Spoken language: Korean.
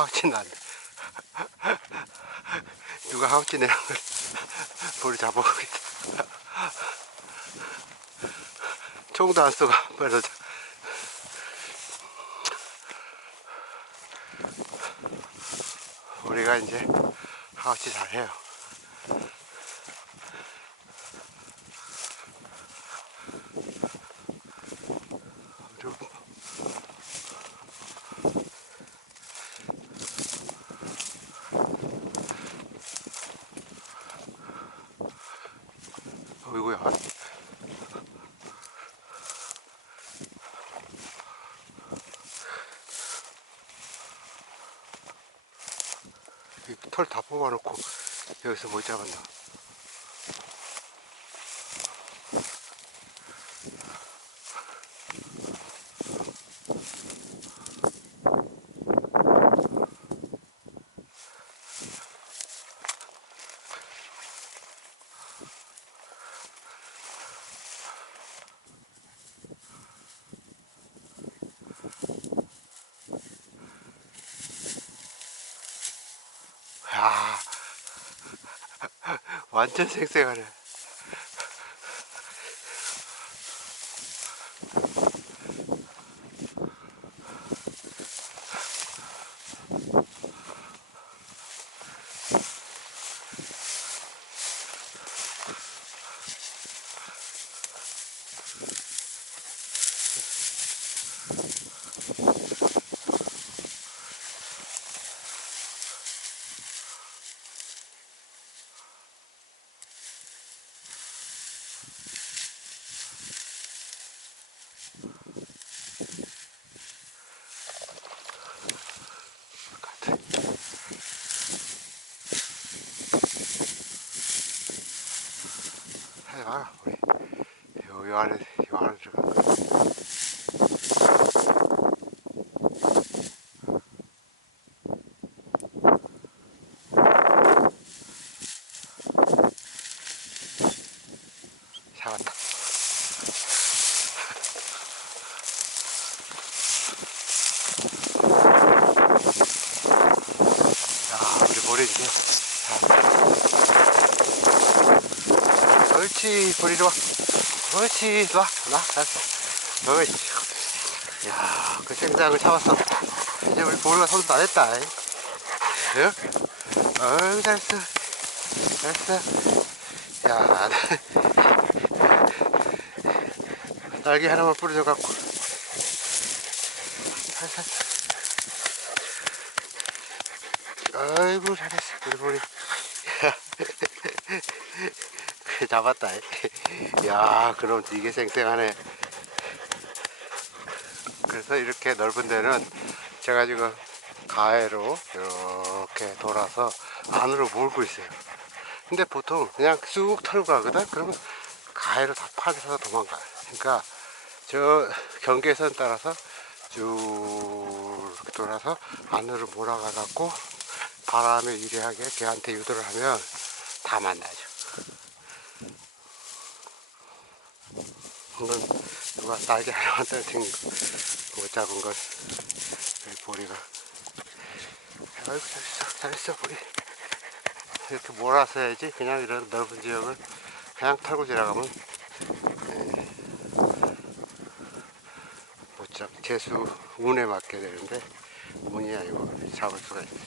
하우치 났네. 누가 하우치 내는 걸 볼이 잡아보겠다. 총도 안 쏘고 벌써 자- 우리가 이제 하우치 잘해요. 어이구야. 털 다 뽑아놓고 여기서 못 잡았나. 완전 생생하네. 해봐라 우리 요, 요 안에 요 안에 들어가. 잡았다. 야, 우리 머리 이제 자. 옳지, 머리 좋아. 옳지, 좋아. 나, 잘했어. 옳지. 야, 그 생장을 잡았어. 이제 우리 보리가 손다 됐다. 응? 어휴, 잘했어. 잘했어. 야, 날개 하나만 뿌려줘갖고. 잘했어. 아이고 잘했어 우리 보리 잡았다. 야 그럼 이게 쌩쌩하네. 그래서 이렇게 넓은 데는 제가 지금 가해로 이렇게 돌아서 안으로 몰고 있어요. 근데 보통 그냥 쑥 털고 가거든? 그러면 가해로 다 파져서 도망가요. 그러니까 저 경계선 따라서 쭉 돌아서 안으로 몰아가 갖고 바람에 유리하게 걔한테 유도를 하면 다 만나죠. 이건 누가 날개 하나만 떨어진 못 잡은 걸 우리 보리가. 아이고 잘했어 잘했어 보리. 이렇게 몰아서 해야지 그냥 이런 넓은 지역을 그냥 털고 지나가면 예, 못 잡, 재수 운에 맞게 되는데 운이 아니고 잡을 수가 있어요.